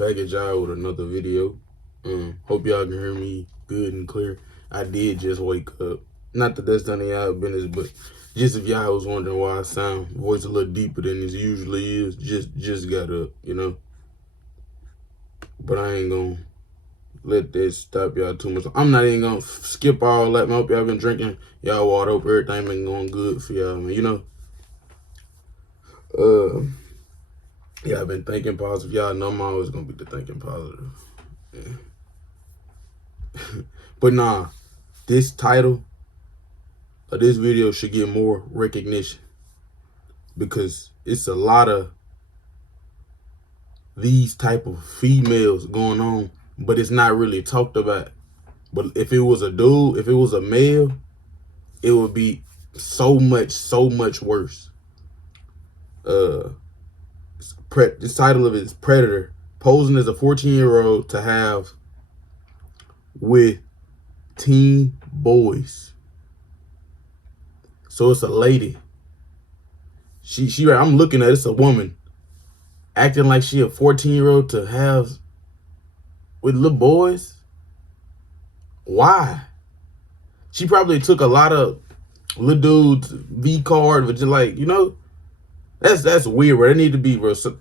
back at y'all with another video. Hope y'all can hear me good and clear. I did just wake up. Not that that's none of y'all business, but just if y'all was wondering why I sound voice a little deeper than it usually is, just got up, you know. But I ain't gonna let that stop y'all too much. I'm not even gonna skip all that. I hope y'all been drinking y'all water. Hope everything been going good for y'all, man. You know. Yeah, I've been thinking positive. Y'all know I'm always gonna be the thinking positive. Yeah. But nah, this title of this video should get more recognition because it's a lot of these type of females going on, but it's not really talked about. But if it was a dude, if it was a male, it would be so much worse. This title of it is Predator, posing as a 14-year-old to have with teen boys. So it's a lady. I'm looking at it's a woman acting like she a 14-year-old to have with little boys. Why? She probably took a lot of little dudes V card, but just like, you know, that's weird, bro. It need to be, bro. So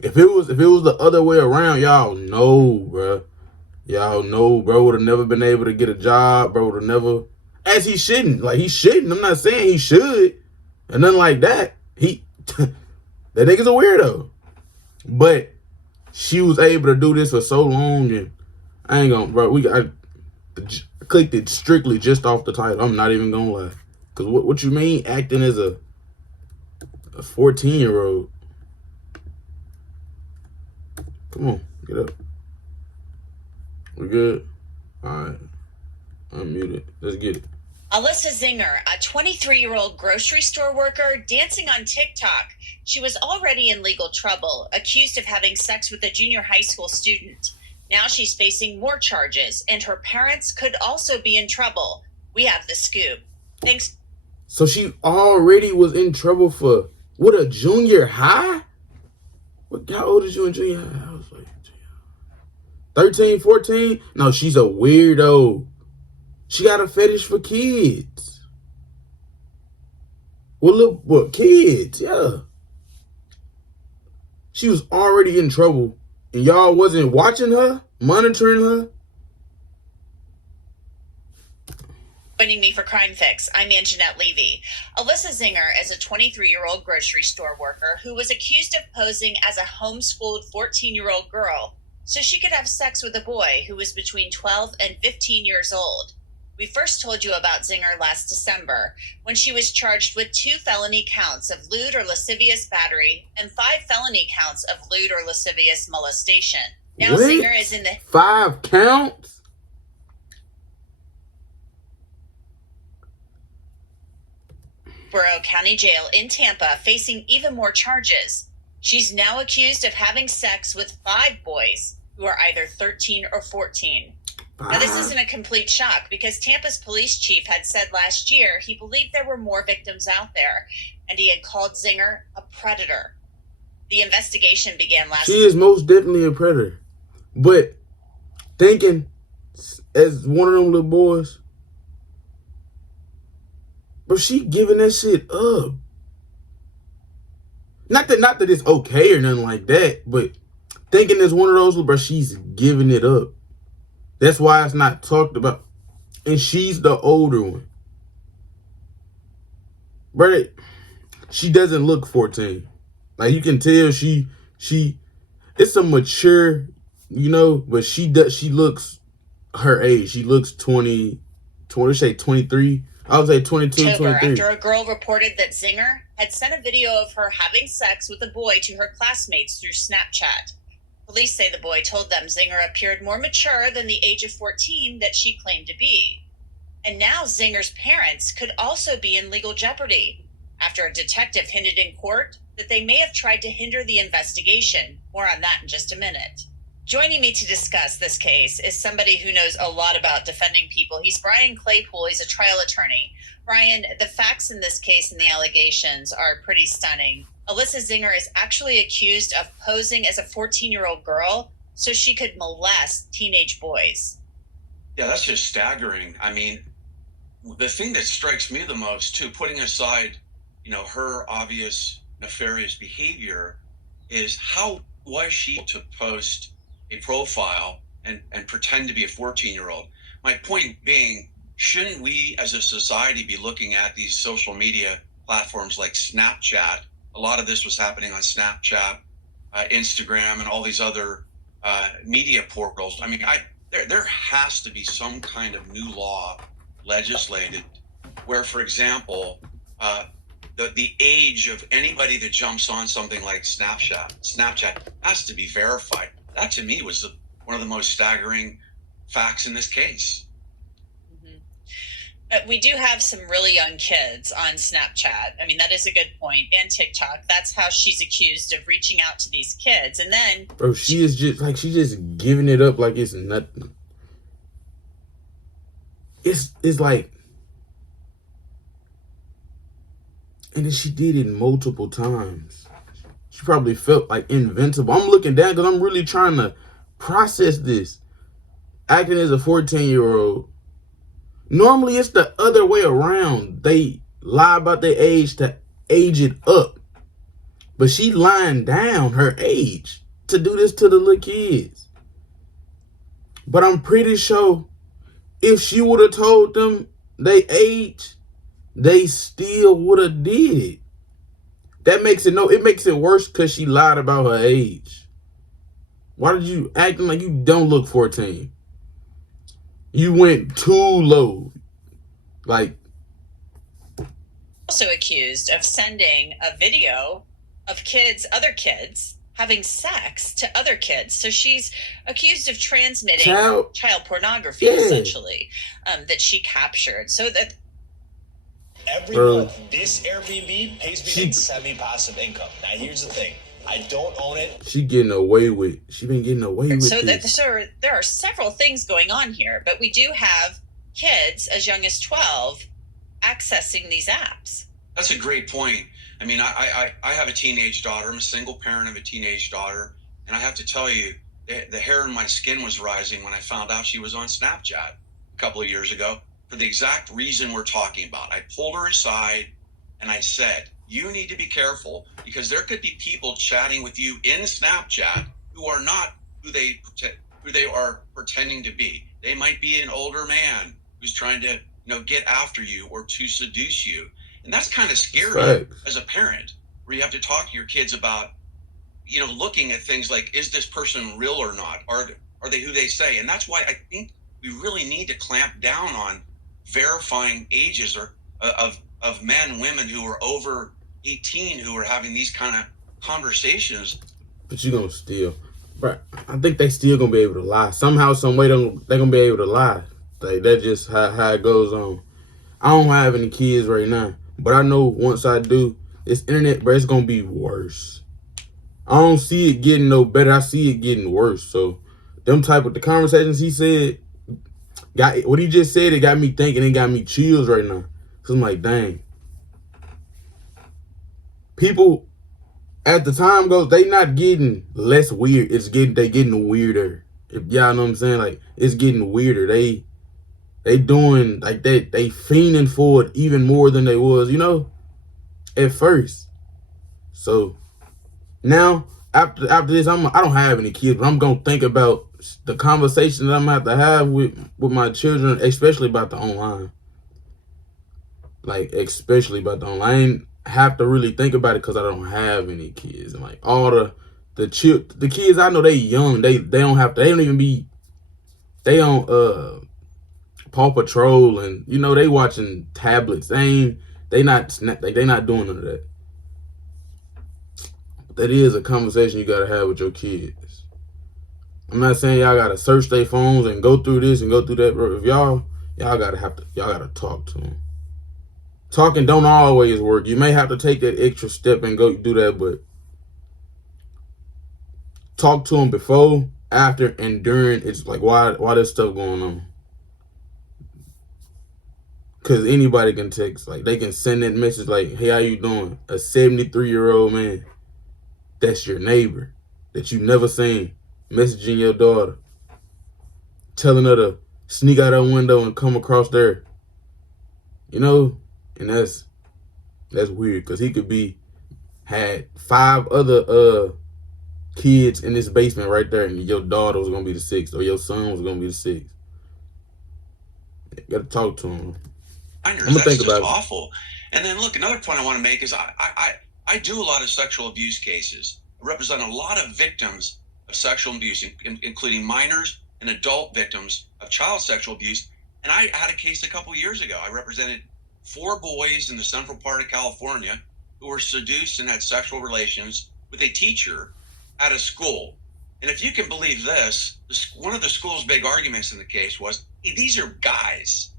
if it was the other way around, y'all know, bro. Y'all know, bro would have never been able to get a job. Bro would have never, as he shouldn't. Like, he shouldn't. I'm not saying he should. And nothing like that. That nigga's a weirdo. But she was able to do this for so long, and I ain't gonna, bro. I clicked it strictly just off the title. I'm not even gonna lie. Cause what you mean acting as a 14-year-old? Come on, get up. We good? All right. Unmute it. Let's get it. Alyssa Zinger, a 23-year-old grocery store worker dancing on TikTok. She was already in legal trouble, accused of having sex with a junior high school student. Now she's facing more charges, and her parents could also be in trouble. We have the scoop. Thanks. So she already was in trouble for what, a junior high? How old is you in junior high? I was like 13, 14? No, she's a weirdo. She got a fetish for kids. Well, kids, yeah. She was already in trouble, and y'all wasn't watching her, monitoring her. Joining me for Crime Fix, I'm Anjanette Levy. Alyssa Zinger is a 23-year-old grocery store worker who was accused of posing as a homeschooled 14-year-old girl so she could have sex with a boy who was between 12 and 15 years old. We first told you about Zinger last December when she was charged with 2 felony counts of lewd or lascivious battery and 5 felony counts of lewd or lascivious molestation. Now What? Zinger is in the 5 counts? Borough County Jail in Tampa, facing even more charges. She's now accused of having sex with 5 boys who are either 13 or 14. Now, this isn't a complete shock because Tampa's police chief had said last year he believed there were more victims out there, and he had called Zinger a predator. The investigation began last She is most definitely a predator. But thinking as one of them little boys, but she giving that shit up. Not that it's okay or nothing like that, but thinking as one of those, bro, she's giving it up. That's why it's not talked about. And she's the older one. Bro, she doesn't look 14. Like, you can tell she it's a mature, you know, but she looks her age. She looks 23. I would say 22, October, 23. after a girl reported that Zinger had sent a video of her having sex with a boy to her classmates through Snapchat. Police say the boy told them Zinger appeared more mature than the age of 14 that she claimed to be. And now Zinger's parents could also be in legal jeopardy after a detective hinted in court that they may have tried to hinder the investigation. More on that in just a minute. Joining me to discuss this case is somebody who knows a lot about defending people. He's Brian Claypool. He's a trial attorney. Brian, the facts in this case and the allegations are pretty stunning. Alyssa Zinger is actually accused of posing as a 14-year-old girl so she could molest teenage boys. Yeah, that's just staggering. I mean, the thing that strikes me the most, too, putting aside, her obvious nefarious behavior, is how was she to post a profile and pretend to be a 14-year-old? My point being, shouldn't we as a society be looking at these social media platforms like Snapchat? A lot of this was happening on Snapchat, Instagram, and all these other media portals. I mean, there has to be some kind of new law legislated where, for example, the age of anybody that jumps on something like Snapchat has to be verified. That to me was one of the most staggering facts in this case. We do have some really young kids on Snapchat. I mean, that is a good point. And TikTok. That's how she's accused of reaching out to these kids. And then, bro, she is just like, she's just giving it up like it's nothing. It's like, and then she did it multiple times. She probably felt like invincible. I'm looking down because I'm really trying to process this. Acting as a 14-year-old. Normally, it's the other way around. They lie about their age to age it up. But she lying down her age to do this to the little kids. But I'm pretty sure if she would have told them they age, they still would have did it. That makes it makes it worse because she lied about her age. Why did you acting like you don't look 14? You went too low. Like, also accused of sending a video of other kids, having sex to other kids. So she's accused of transmitting child pornography, essentially, that she captured. So that every month, this Airbnb pays me semi-passive income. Now, here's the thing. I don't own it. She been getting away with this. So there are several things going on here, but we do have kids as young as 12 accessing these apps. That's a great point. I mean, I have a teenage daughter. I'm a single parent of a teenage daughter. And I have to tell you, the hair in my skin was rising when I found out she was on Snapchat a couple of years ago for the exact reason we're talking about. I pulled her aside and I said, you need to be careful because there could be people chatting with you in Snapchat who are not who they are pretending to be. They might be an older man who's trying to, get after you or to seduce you. And that's kind of scary as a parent, where you have to talk to your kids about, looking at things like, is this person real or not? Are they who they say? And that's why I think we really need to clamp down on verifying ages of men, women who are over 18 who are having these kind of conversations. But you're gonna still, bro. I think they still gonna be able to lie somehow, some way. They're gonna be able to lie. Like, that's just how it goes on. I don't have any kids right now, but I know once I do, this internet, bro, it's gonna be worse. I don't see it getting no better. I see it getting worse. So, the conversations he said, what he just said, it got me thinking. It got me chills right now. Cause I'm like, dang. People, as the time goes, they not getting less weird. They getting weirder. If y'all know what I'm saying, like, it's getting weirder. They doing like they fiending for it even more than they was, at first. So now after this, I don't have any kids, but I'm gonna think about the conversation that I'm gonna have to have with my children, especially about the online. Like, especially about the online. I ain't have to really think about it because I don't have any kids. And like all the kids I know, they young. They don't even be. They on Paw Patrol and they watching tablets. They not doing none of that. That is a conversation you gotta have with your kids. I'm not saying y'all gotta search their phones and go through this and go through that, bro. If y'all gotta talk to them. Talking don't always work. You may have to take that extra step and go do that, but talk to them before, after, and during. It's like, why this stuff going on? Because anybody can text. Like, they can send that message like, hey, how you doing? A 73-year-old man that's your neighbor that you never seen messaging your daughter, telling her to sneak out her window and come across there. You know? And that's weird, because he could be had 5 other kids in this basement right there, and your daughter was gonna be the 6th, or your son was gonna be the 6th. You gotta talk to him. I'm gonna think about it. That's just awful. And then look, another point I want to make is I do a lot of sexual abuse cases. I represent a lot of victims of sexual abuse, including minors and adult victims of child sexual abuse. And I had a case a couple years ago. I represented 4 boys in the central part of California who were seduced and had sexual relations with a teacher at a school. And if you can believe this, one of the school's big arguments in the case was, hey, these are guys.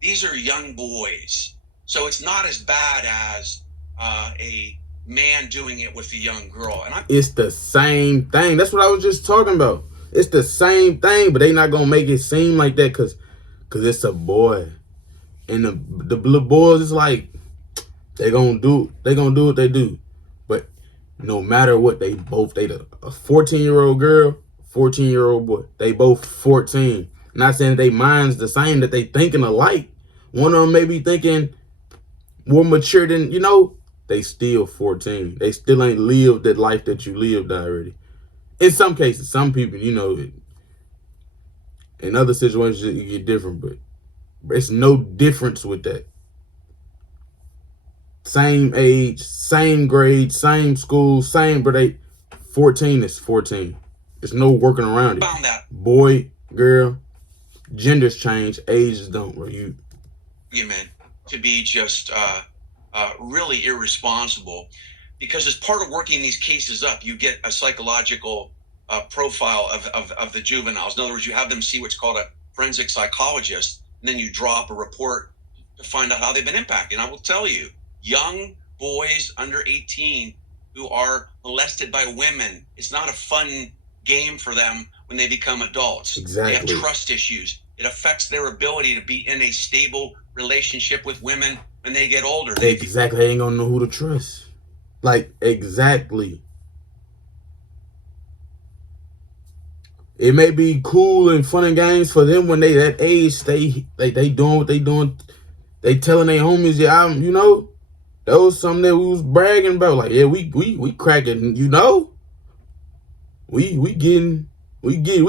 These are young boys. So it's not as bad as a man doing it with a young girl. And it's the same thing. That's what I was just talking about. It's the same thing, but they not going to make it seem like that because it's a boy. And the little boys, it's like, they gonna do what they do. But no matter what, they both date a 14-year-old girl, 14-year-old boy. They both 14. Not saying that they mind's the same, that they thinking alike. One of them may be thinking more mature than, they still 14. They still ain't lived that life that you lived already. In some cases, some people, in other situations, it get different, but it's no difference with that. Same age, same grade, same school, but 14 is 14. There's no working around it. Found that. Boy, girl, genders change, ages don't. Where you meant to be just really irresponsible, because as part of working these cases up, you get a psychological profile of the juveniles. In other words, you have them see what's called a forensic psychologist, and then you draw up a report to find out how they've been impacted. And I will tell you, young boys under 18 who are molested by women, it's not a fun game for them when they become adults. Exactly. They have trust issues. It affects their ability to be in a stable relationship with women when they get older. Exactly. They ain't gonna know who to trust. Like, exactly. It may be cool and fun and games for them when they that age. They doing what they doing. They telling their homies, yeah, that was something that we was bragging about. Like, yeah, we cracking, we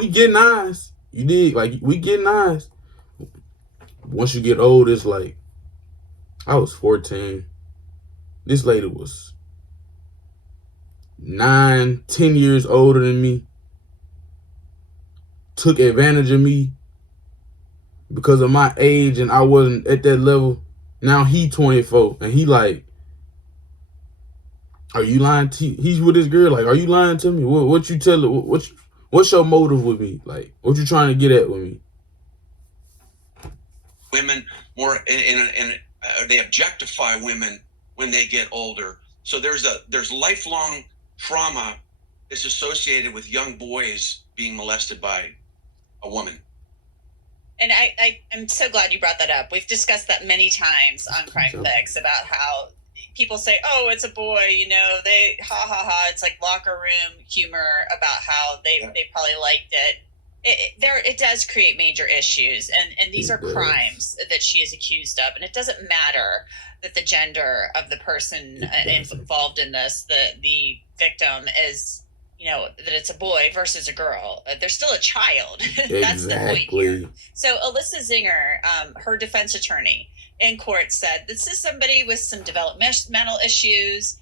getting eyes. You dig? Like, we getting eyes. Once you get old, it's like, I was 14. This lady was 9, 10 years older than me. Took advantage of me because of my age, and I wasn't at that level. Now he 24, and he like, are you lying to me? He's with his girl, like, are you lying to me? What you tell her? What's your motive with me? Like, what you trying to get at with me? Women more, they objectify women when they get older. So there's lifelong trauma that's associated with young boys being molested by a woman. And I'm so glad you brought that up. We've discussed that many times on Crime Fix about how people say, oh, it's a boy, they ha ha ha. It's like locker room humor about how they probably liked it. It does create major issues, and these are crimes that she is accused of, and it doesn't matter that the gender of the person involved in this, the victim is, that it's a boy versus a girl. They're still a child. That's the point here. So Alyssa Zinger, her defense attorney in court, said this is somebody with some developmental issues.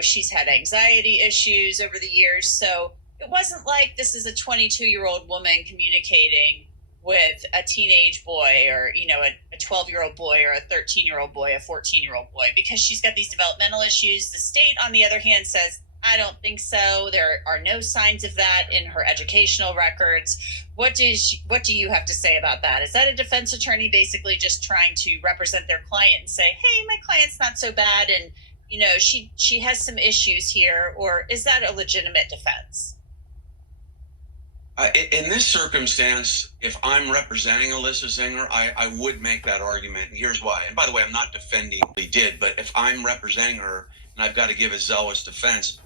She's had anxiety issues over the years, so it wasn't like this is a 22-year-old woman communicating with a teenage boy, or, a 12-year-old boy, or a 13-year-old boy, a 14-year-old boy, because she's got these developmental issues. The state, on the other hand, says, I don't think so. There are no signs of that in her educational records. What do you have to say about that? Is that a defense attorney basically just trying to represent their client and say, hey, my client's not so bad, and, she has some issues here, or is that a legitimate defense? In this circumstance, if I'm representing Alyssa Zinger, I would make that argument. And here's why. And by the way, I'm not defending what he did, but if I'm representing her and I've got to give a zealous defense,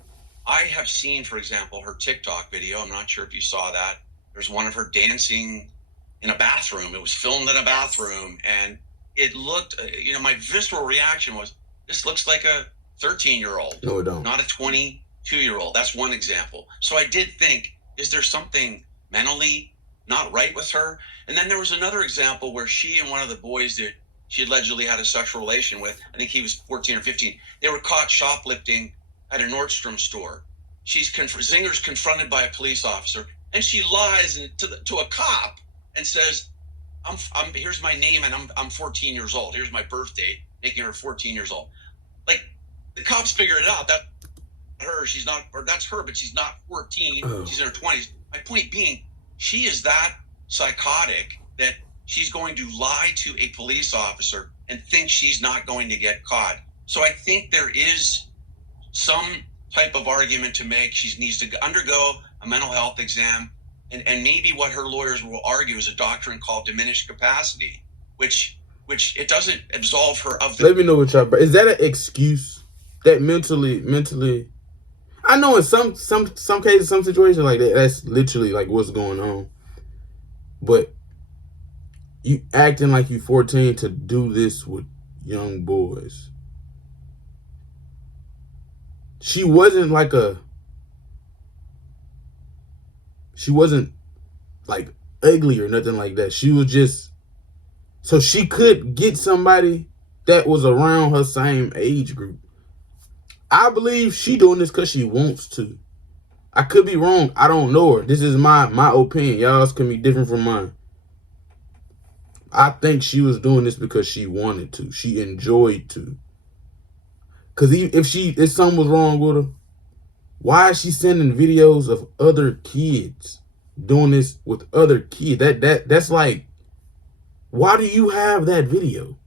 I have seen, for example, her TikTok video. I'm not sure if you saw that. There's one of her dancing in a bathroom. It was filmed in a bathroom. And it looked, my visceral reaction was, this looks like a 13-year-old. No, it don't. Not a 22-year-old. That's one example. So I did think, is there something mentally not right with her? And then there was another example where she and one of the boys that she allegedly had a sexual relation with, I think he was 14 or 15, they were caught shoplifting at a Nordstrom store. Zinger's confronted by a police officer, and she lies to a cop and says, I'm here's my name, and I'm 14 years old. Here's my birth date, making her 14 years old. Like, the cops figure it out. That's her, but she's not 14. Oh. She's in her 20s. My point being, she is that psychotic that she's going to lie to a police officer and think she's not going to get caught. So I think there is some type of argument to make. She needs to undergo a mental health exam, and maybe what her lawyers will argue is a doctrine called diminished capacity, which it doesn't absolve her of the... Let me know what y'all... Is that an excuse? That mentally... I know in some cases, some situations like that, that's literally like what's going on. But you acting like you 14 to do this with young boys. She wasn't like ugly or nothing like that. She was just, so she could get somebody that was around her same age group. I believe she doing this because she wants to. I could be wrong. I don't know her. This is my opinion. Y'all's can be different from mine. I think she was doing this because she wanted to. She enjoyed to. Because if something was wrong with her, why is she sending videos of other kids doing this with other kids? That's like, why do you have that video?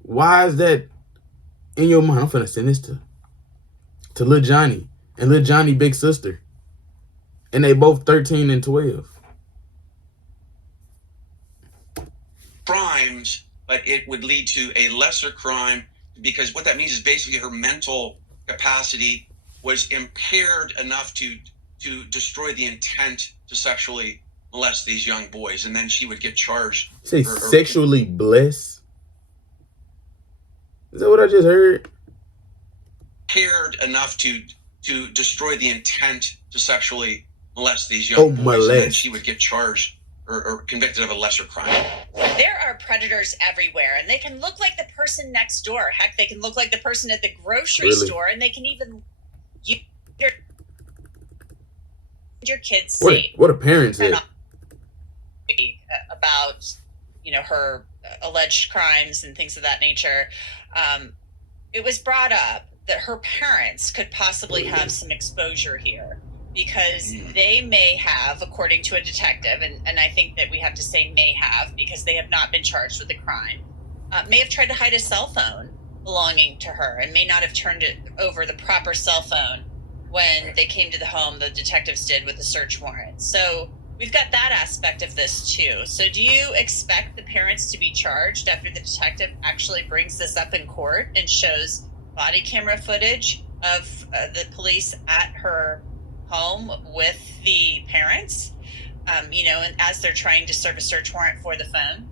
Why is that in your mind? I'm finna send this to Lil Johnny and Lil Johnny big sister. And they both 13 and 12. Crimes, but it would lead to a lesser crime, because what that means is basically her mental capacity was impaired enough to destroy the intent to sexually molest these young boys, and then she would get charged. Say sexually bless? Is that what I just heard? Impaired enough to destroy the intent to sexually molest these young boys, and then she would get charged or convicted of a lesser crime. There are predators everywhere, and they can look like the person next door. Heck, they can look like the person at the grocery store, and they can even use your kids safe. What a parent said about her alleged crimes and things of that nature. It was brought up that her parents could possibly have some exposure here, because they may have, according to a detective, and I think that we have to say may have, because they have not been charged with a crime, may have tried to hide a cell phone belonging to her and may not have turned it over, the proper cell phone, when they came to the home, the detectives did, with a search warrant. So we've got that aspect of this too. So do you expect the parents to be charged after the detective actually brings this up in court and shows body camera footage of the police at her home with the parents, and as they're trying to serve a search warrant for the phone?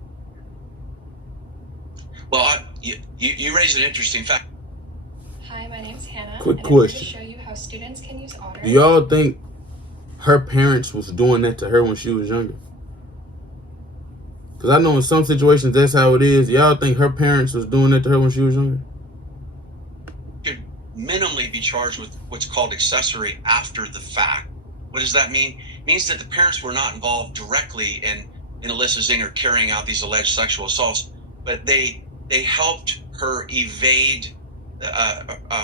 Well, you raise an interesting fact. Hi, my name's Hannah. Quick question. I'm here to show you how students can use Otter. Do y'all think her parents was doing that to her when she was younger? Because I know in some situations that's how it is. Y'all think her parents was doing that to her when she was younger? Should minimally be charged with what's called accessory after the fact. What does that mean? It means that the parents were not involved directly in Alyssa Zinger carrying out these alleged sexual assaults, but they helped her evade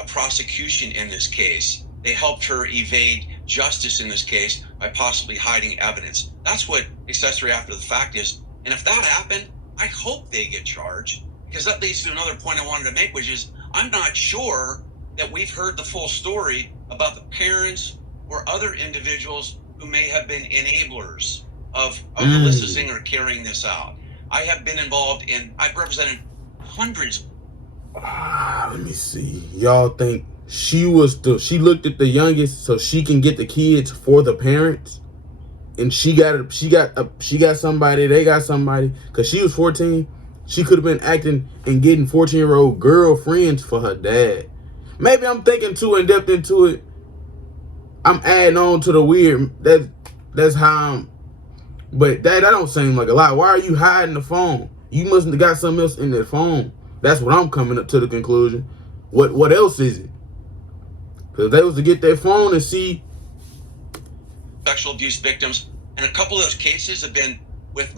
prosecution in this case. They helped her evade justice in this case by possibly hiding evidence. That's what accessory after the fact is. And if that happened, I hope they get charged, because that leads to another point I wanted to make, which is I'm not sure that we've heard the full story about the parents or other individuals who may have been enablers of Alyssa Zinger carrying this out. I have been involved in, I've represented hundreds. Let me see. Y'all think she looked at the youngest so she can get the kids for the parents? And she got somebody, they got somebody, because she was 14. She could have been acting and getting 14-year-old girlfriends for her dad. Maybe I'm thinking too in depth into it. I'm adding on to the weird. That's how I'm. But that don't seem like a lot. Why are you hiding the phone? You must have got something else in that phone. That's what I'm coming up to the conclusion. What else is it? Because they was to get their phone and see sexual abuse victims, and a couple of those cases have been with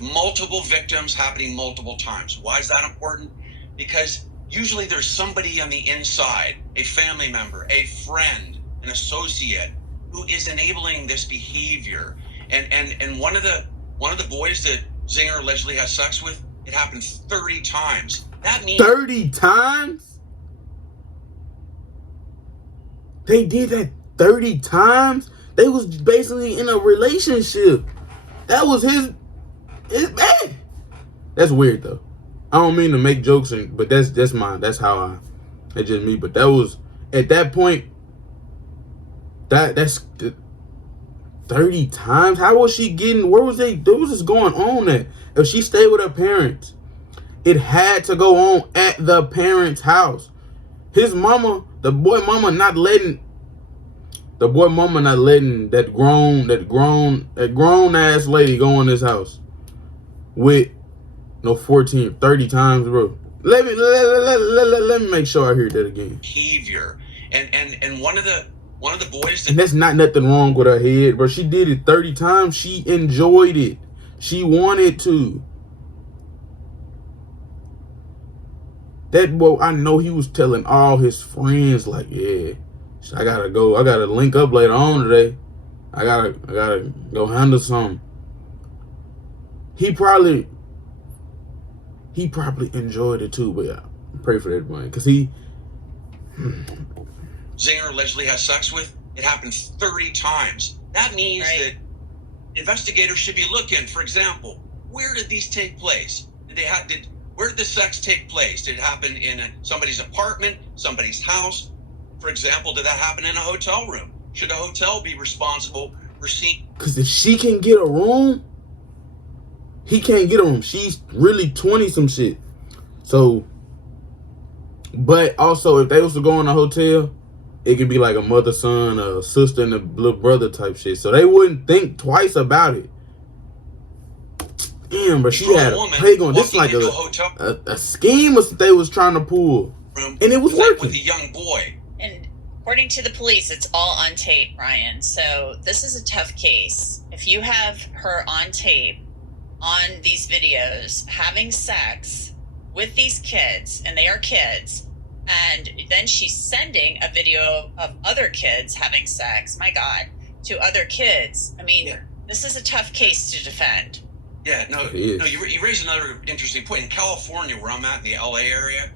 multiple victims happening multiple times. Why is that important? Because usually there's somebody on the inside, a family member, a friend, an associate, who is enabling this behavior. And one of the boys that Zinger allegedly has sex with, it happened 30 times. That means 30 times? They did that 30 times? They was basically in a relationship. That was his man. That's weird though. I don't mean to make jokes, but that's mine. That's how that's just me. But that was at that point. That's 30 times. How was she getting? Where was this going on at? If she stayed with her parents, it had to go on at the parents' house. His mama, the boy mama not letting that grown ass lady go in this house with no 14, 30 times, bro. Let me make sure I hear that again. Behavior. And one of the boys and that's not nothing wrong with her head, bro. She did it 30 times. She enjoyed it. She wanted to. That boy, I know he was telling all his friends, like, yeah, I gotta go. I gotta link up later on today. I gotta go handle something. He probably enjoyed it too, but yeah, pray for that boy, because he Zinger allegedly has sex with, it happened 30 times. That means that investigators should be looking, for example, where did these take place? Where did the sex take place? Did it happen in somebody's apartment, somebody's house? For example, did that happen in a hotel room? Should a hotel be responsible for seeing? Because if she can get a room, he can't get a room. She's really 20 some shit. So, but also if they was to go in a hotel, it could be like a mother, son, a sister, and a little brother type shit. So they wouldn't think twice about it. Damn, but she had a play going. This is like a scheme they was trying to pull. And it was working. With a young boy. And according to the police, it's all on tape, Ryan. So this is a tough case. If you have her on tape, on these videos, having sex with these kids, and they are kids, and then she's sending a video of other kids having sex, my God, to other kids. I mean, This is a tough case to defend. Yeah, no, you raise another interesting point. In California, where I'm at in the LA area,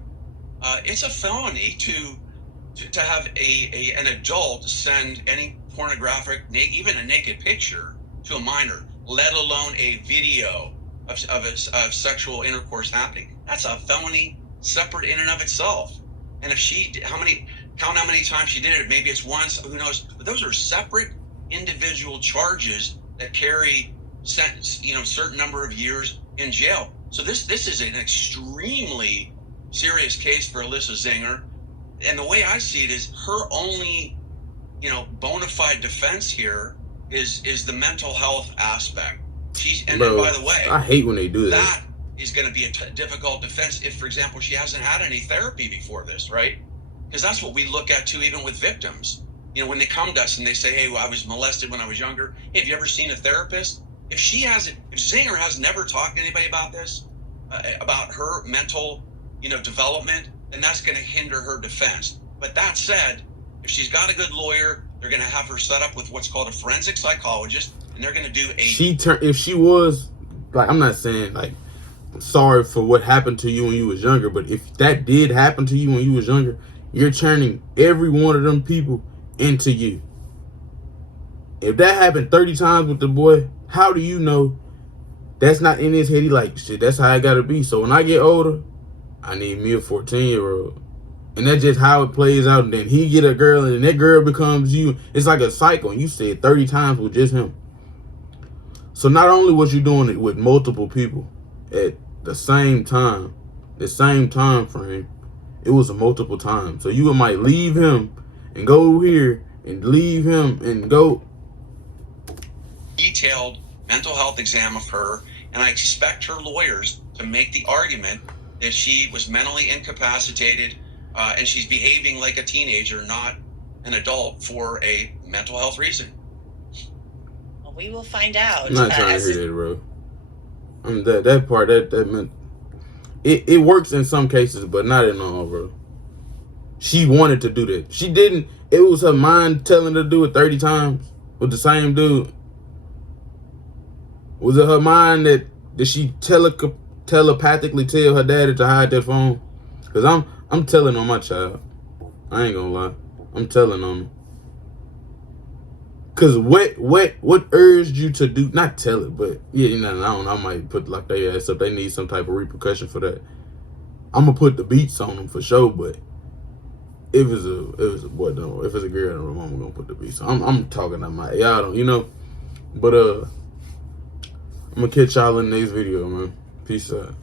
it's a felony to have an adult send any pornographic, even a naked picture to a minor, let alone a video of sexual intercourse happening. That's a felony separate in and of itself. And if count how many times she did it, maybe it's once, who knows? But those are separate individual charges that carry sentence, certain number of years in jail. So this is an extremely serious case for Alyssa Zinger. And the way I see it is her only, bona fide defense here is the mental health aspect. By the way, I hate when they do that. That is going to be a difficult defense if, for example, she hasn't had any therapy before this, right? Because that's what we look at too, even with victims. When they come to us and they say, hey, well, I was molested when I was younger. Hey, have you ever seen a therapist? If Zinger has never talked to anybody about this, about her mental, development, then that's going to hinder her defense. But that said, if she's got a good lawyer, they're going to have her set up with what's called a forensic psychologist, and they're going to do if she was, like, I'm not saying, like, sorry for what happened to you when you was younger, but if that did happen to you when you was younger, you're turning every one of them people into you. If that happened 30 times with the boy, how do you know that's not in his head? He like, shit, that's how I gotta be. So when I get older, I need me a 14-year-old. And that's just how it plays out. And then he get a girl, and that girl becomes you. It's like a cycle. And you said 30 times with just him. So not only was you doing it with multiple people at the same time frame, it was a multiple times. So you might leave him and go here and leave him and go. Detailed mental health exam of her, and I expect her lawyers to make the argument that she was mentally incapacitated and she's behaving like a teenager, not an adult, for a mental health reason. Well, we will find out. I'm not trying to hear that, bro. I mean, that part, that meant it works in some cases, but not in all, bro. She wanted to do that. She didn't. It was her mind telling her to do it 30 times with the same dude. Was it her mind that did she telepathically tell her daddy to hide that phone? Cause I'm telling on my child. I ain't gonna lie. I'm telling on him. Cause what urged you to do? Not tell it, but yeah, you know, I might put like their ass up. They need some type of repercussion for that. I'm gonna put the beats on them for sure, but if it's a boy, no. If it's a girl, I'm gonna put the beats on. I'm talking about my y'all don't, you know. But I'm gonna catch y'all in the next video, man. Peace out.